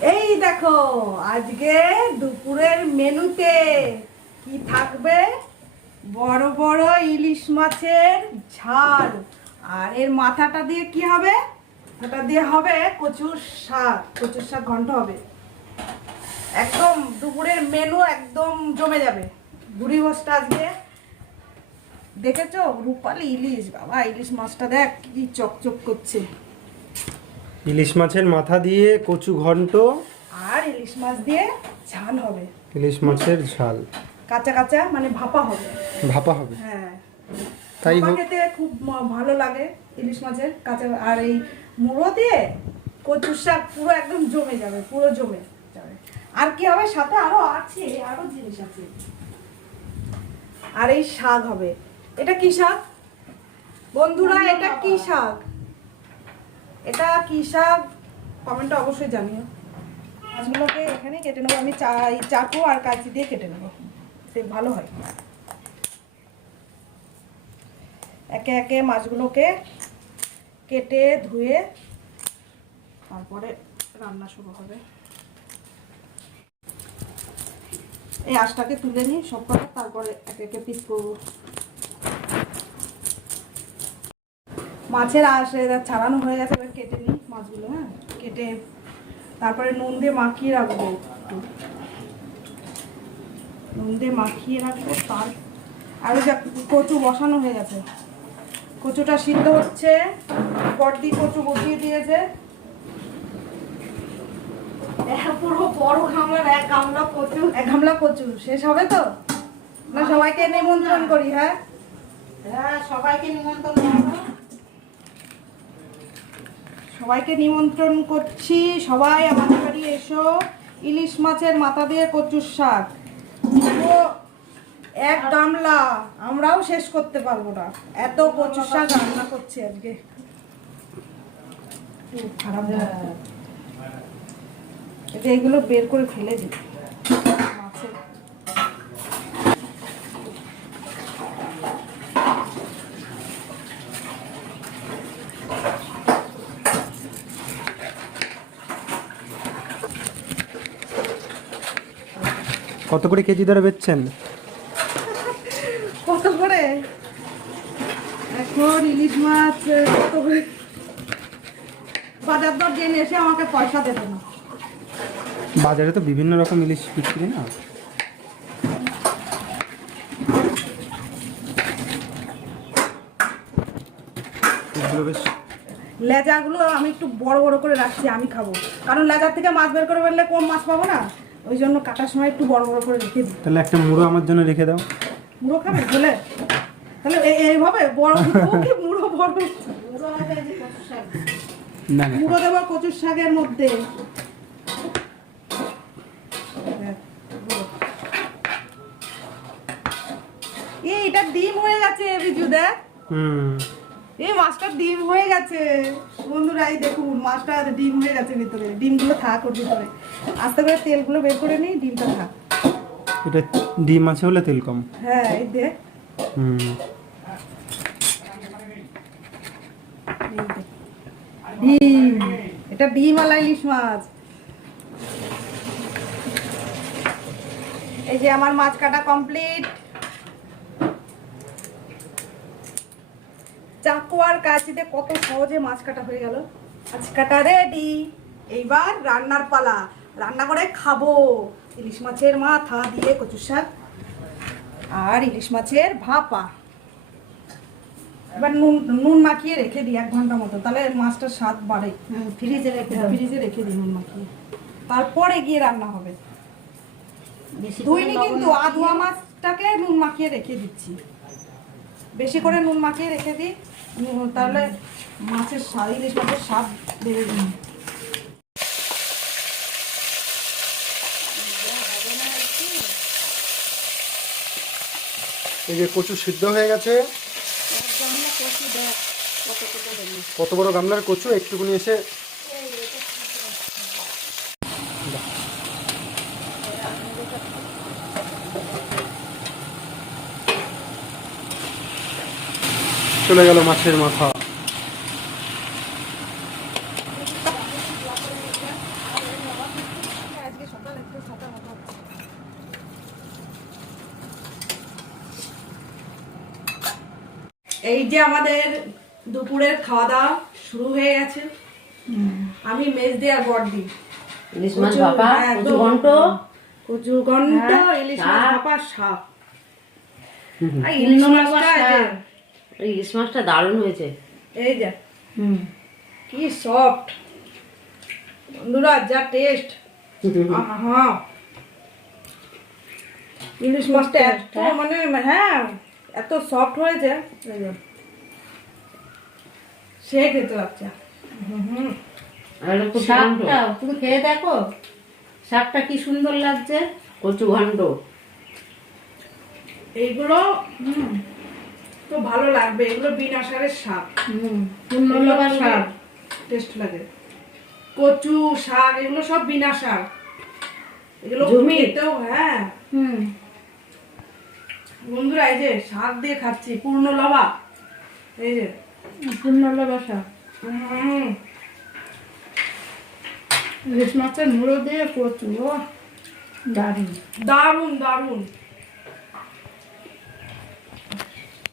এই দেখো, আজকে দুপুরের মেনুতে কি থাকবে? বড় বড় ইলিশ মাছের ঝাল। আর এর মাথাটা দিয়ে কি হবে? ওটা দিয়ে হবে কচুর শাক। কচুর শাক ঘন্ট হবে। একদম দুপুরের মেনু একদম জমে যাবে। বুড়ি ঘোষটা আজকে। দেখেছ? রূপালি ইলিশ। বাবা, ইলিশ মাছটা দেখ, কি চকচক করছে। ইলিশ মাছের মাথা দিয়ে কচু ঘন্ট। আর ইলিশ মাছ দিয়ে ঝাল হবে। ইলিশ মাছের ঝাল। কাঁচা কাঁচা মানে ভাপা হবে। ভাপা হবে। হ্যাঁ। তাই হোক। খেতে খুব ভালো লাগে ইলিশ মাছের কাঁচা আর এই মুড়ো দিয়ে কচুর শাক পুরো একদম জমে যাবে পুরো জমে যাবে। আর কি হবে? সাথে আরও আছে আরও জিনিস আছে। আর এই শাক হবে। এটা কি শাক? বন্ধুরা এটা কি শাক? এটা কি শাক কমেন্টে অবশ্যই জানিও। মাছগুলোকে এখানে কেটে নেব। আমি চা এই চাকু আর কাঁচি দিয়ে কেটে নেব। সে ভালো হয়। একে একে মাছগুলোকে কেটে ধুয়ে তারপরে রান্না শুরু হবে। এই আঁশটাকে তুলে নিই সব কথা তারপরে একে একে পিস করব। মাছের এবার ছাড়ানো হয়ে গেছে এবার কেটে নিই মাছগুলো হ্যাঁ? কেটে তারপরে নুন দিয়ে মাখিয়ে রাখব একটু। নুন দিয়ে মাখিয়ে রাখব তার আর ওই যা কচু বসানো হয়ে গেছে। কচুটা সিদ্ধ হচ্ছে বড়দি কচু বসিয়ে দিয়েছে। পুরো বড় গামলার এক গামলা কচু। এক গামলা কচু শেষ হবে তো? না সবাইকে নিমন্ত্রণ করি হ্যাঁ? হ্যাঁ সবাইকে নিমন্ত্রণ জানাব সবাইকে নিমন্ত্রণ করছি। সবাই আমাদের বাড়ি এসো। ইলিশ মাছের মাথা দিয়ে কচুর শাক। এক গামলা। আমরাও শেষ করতে পারব না। এত কচুর শাক রান্না করছি আজকে। খারাপ। এটা এগুলো বের করে ফেলে দিই। মাছের কত করে কেজি ধরে বেচছেন? কত করে? এখন ইলিশ মাছ কত করে? বাজার দর জেনে এসে আমাকে পয়সা দেবে না। বাজারে তো বিভিন্ন রকম ইলিশ বিক্রি না? বেশ লেজাগুলো আমি একটু বড় বড় করে রাখছি আমি খাব। কারণ লেজার থেকে মাছ বের করে ফেললে কম মাছ পাবো না? ওই জন্য কাটার সময় একটু বড় বড় করে রেখে দিই। তাহলে একটা মুড়ো আমার জন্য রেখে দাও। মুড়ো খাবে? বলে? তাহলে এইভাবে বড় কি? মুড়ো বড় হবে যে শাক না। মুড়ো দেবো কচুর শাকের মধ্যে। এই এটা ডিম হয়ে গেছে বিজু দেখ। হুম। এই মাছটা ডিম হয়ে গেছে। বন্ধুরা এই দেখুন মাছটা ডিম হয়ে গেছে ভিতরে। ডিমগুলো থাক ওর ভিতরে। আস্তে করে তেলগুলো বের করে নিই ডিমটা থাক। এটা ডিম আছে হলে তেল কম। হ্যাঁ এই দেখ হুম। ডিম এটা ডিম আলা ইলিশ মাছ। এই যে আমার মাছ কাটা কমপ্লিট চাকু আর কাঁচিতে কত সহজে মাছ কাটা হয়ে গেল। মাছ কাটা রেডি এইবার রান্নার পালা। রান্না করে খাব। ইলিশ মাছের মাথা দিয়ে কচু শাক আর ইলিশ মাছের ভাপা। এবার নুন নুন মাখিয়ে রেখে দিই এক ঘণ্টা মতো। তাহলে মাছটার স্বাদ বাড়ে। ফ্রিজে রেখে ফ্রিজে রেখে দিই নুন মাখিয়ে। তারপরে গিয়ে রান্না হবে। ধুইনি কিন্তু আধুয়া মাছটাকে নুন মাখিয়ে রেখে দিচ্ছি। বেশি করে নুন মাখিয়ে রেখে দিই। তাহলে মাছের স্বাদ ইলিশ মাছের স্বাদ বেড়ে দিন এই যে কচু সিদ্ধ হয়ে গেছে। কত বড় গামলার কচু একটুকুনি এসে চলে গেল মাছের মাথা। এই যে আমাদের দুপুরের খাওয়া দাওয়া শুরু হয়ে গেছে। আমি মেজ দিয়ে আর বড় দিই ইলিশ মাছ ভাপা হ্যাঁ, কচু ঘন্ট। কচু ঘন্ট হ্যাঁ, ইলিশ মাছ ভাপা সাপ ইলিশ মাছ ইলিশ মাছটা দারুণ হয়েছে। এই যে। হুম। কি সফট বন্ধুরা যা টেস্ট আহা। ইলিশ মাছটা এত? মানে হ্যাঁ এত সফট হয়েছে। এই যে। সে খেতে পারছে। শাকটা তুমি খেয়ে দেখো। শাকটা কি সুন্দর লাগছে। কচু ঘন্ট এইগুলো হুম, তো ভালো লাগবে এগুলো বিনা সারের শাক। শাক। টেস্ট লাগে। কচু শাক এগুলো সব বিনা এগুলো খেতেও হ্যাঁ। হুম। বন্ধুরা এই যে শাক দিয়ে খাচ্ছি পূর্ণ লবা। এই যে। পূর্ণলবা শাক। হুম, ইলিশ মাছের মুড়ো দিয়ে কচু দারুণ দারুণ।